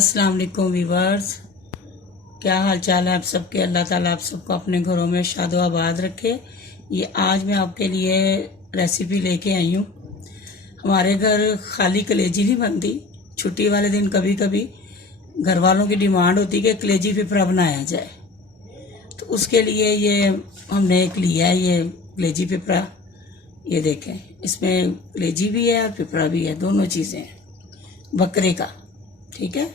अस्सलाम वालेकुम वीवर्स, क्या हाल चाल है आप सबके। अल्लाह ताला आप सबको अपने घरों में शादो आबाद रखे। ये आज मैं आपके लिए रेसिपी लेके आई हूँ। हमारे घर खाली कलेजी नहीं बनती। छुट्टी वाले दिन कभी कभी घर वालों की डिमांड होती है कि कलेजी पिपरा बनाया जाए, तो उसके लिए ये हमने एक लिया है, ये कलेजी पिपरा। ये देखें, इसमें कलेजी भी है और पिपरा भी है, दोनों चीज़ें हैं। बकरे का, ठीक है,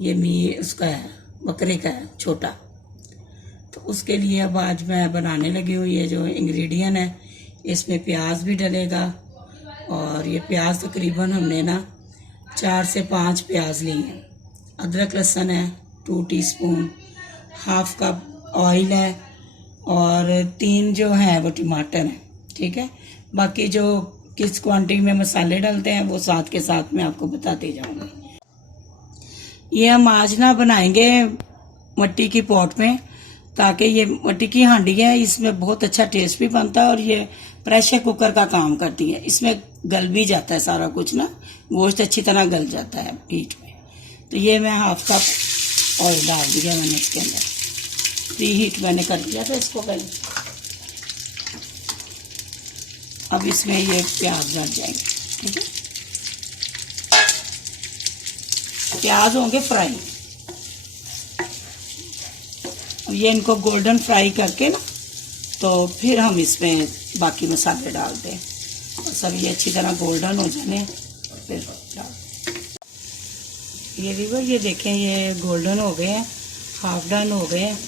ये उसका है, बकरे का है, छोटा। तो उसके लिए अब आज मैं बनाने लगी हूँ। ये जो इंग्रेडिएंट है, इसमें प्याज भी डलेगा, और ये प्याज तकरीबन हमने ना 4 से 5 प्याज लिए हैं। अदरक लहसुन है 2 टीस्पून, हाफ कप ऑयल है, और 3 जो है वो टमाटर है, ठीक है। बाकी जो किस क्वांटिटी में मसाले डालते हैं वो साथ के साथ मैं आपको बताती जाऊंगी। ये हम आज ना बनाएंगे मट्टी की पॉट में, ताकि ये मट्टी की हांडी है, इसमें बहुत अच्छा टेस्ट भी बनता है और ये प्रेशर कुकर का काम करती है। इसमें गल भी जाता है सारा कुछ ना, गोश्त अच्छी तरह गल जाता है हीट में। तो ये मैं हाफ कप ऑयल डाल दिया मैंने इसके अंदर, प्री हीट मैंने कर दिया था इसको पहले। अब इसमें ये प्याज डाल जाएंगे, ठीक है। प्याज होंगे फ्राई, ये इनको गोल्डन फ्राई करके ना, तो फिर हम इसमें बाकी मसाले डालते हैं, और सब ये अच्छी तरह गोल्डन हो जाने फिर डाल। ये वीवर, ये देखें, ये गोल्डन हो गए हैं, हाफ डन हो गए हैं।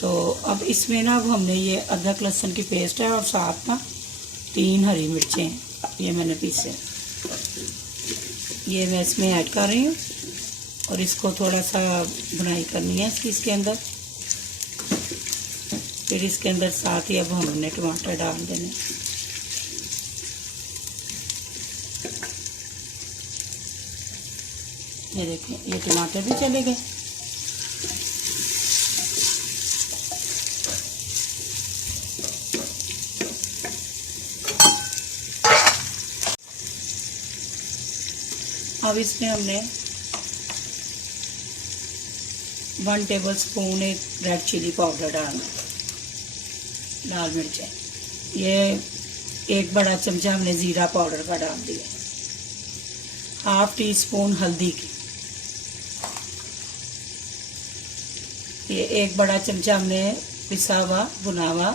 तो अब इसमें ना, अब हमने ये अदरक लहसुन की पेस्ट है और साथ ना 3 हरी मिर्चें ये मैंने पीसे, ये मैं इसमें ऐड कर रही हूँ, और इसको थोड़ा सा भुनाई करनी है इसके अंदर। फिर इसके अंदर साथ ही अब हमने टमाटर डाल देने। ये देखें, ये टमाटर भी चले गए। अब इसमें हमने 1 टेबल स्पून एक रेड चिली पाउडर डालना, लाल मिर्चें। ये 1 बड़ा चमचा हमने ज़ीरा पाउडर का डाल दिया, हाफ टी स्पून हल्दी की, ये 1 बड़ा चमचा हमने पिसा हुआ भुना हुआ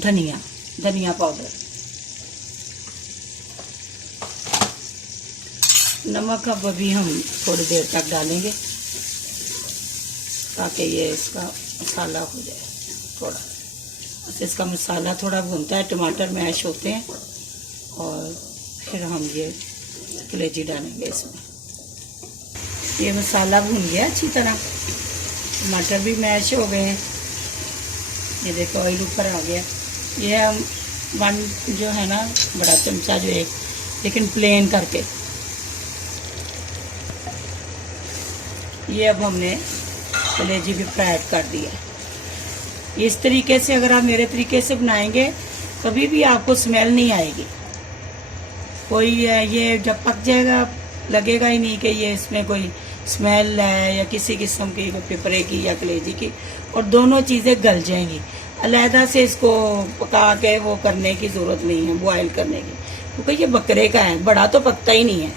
धनिया पाउडर। नमक अब अभी हम थोड़ी देर तक डालेंगे, ताकि ये इसका मसाला हो जाए थोड़ा। बस इसका मसाला थोड़ा भूनता है, टमाटर मैश होते हैं, और फिर हम ये कलेजी डालेंगे इसमें। ये मसाला भून गया अच्छी तरह, टमाटर भी मैश हो गए हैं। ये देखो ऑयल ऊपर आ गया। ये हम 1 जो है ना बड़ा चमचा, जो एक, लेकिन प्लेन करके, ये अब हमने कलेजी भी फ्राई कर दिया। इस तरीके से अगर आप मेरे तरीके से बनाएंगे, कभी भी आपको स्मेल नहीं आएगी कोई। ये जब पक जाएगा लगेगा ही नहीं कि ये इसमें कोई स्मेल है या किसी किस्म की पिपरे की या कलेजी की, और दोनों चीज़ें गल जाएंगी। अलहदा से इसको पका के वो करने की ज़रूरत नहीं है, बॉयल करने की, क्योंकि ये बकरे का है, बड़ा तो पकता ही नहीं है।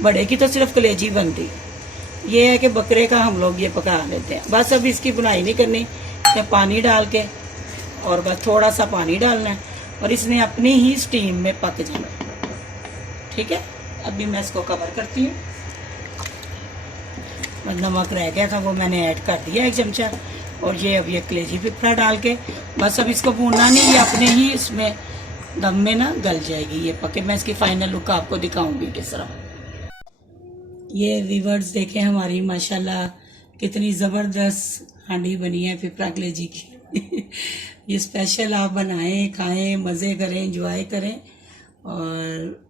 बड़े की तो सिर्फ कलेजी बनती है। ये है कि बकरे का हम लोग ये पका लेते हैं। बस अब इसकी बुनाई नहीं करनी, पानी डाल के, और बस थोड़ा सा पानी डालना है, और इसने अपनी ही स्टीम में पक जाना, ठीक है। अभी मैं इसको कवर करती हूँ। नमक रह गया था वो मैंने ऐड कर दिया 1 चमचा, और ये अब ये कलेजी पिपरा डाल के बस अब इसको भूनना नहीं, ये अपने ही इसमें दम में ना गल जाएगी, ये पके। मैं इसकी फाइनल लुक आपको दिखाऊंगी किस तरह। ये वीवर्स देखें, हमारी माशाल्लाह कितनी ज़बरदस्त हांडी बनी है पिपरा कलेजी की। ये स्पेशल आप बनाएं, खाएं, मज़े करें, एंजॉय करें। और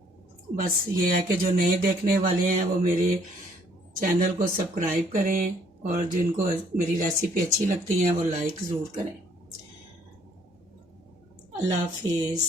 बस ये है कि जो नए देखने वाले हैं वो मेरे चैनल को सब्सक्राइब करें, और जिनको मेरी रेसिपी अच्छी लगती है वो लाइक ज़रूर करें। अल्लाह हाफिज़।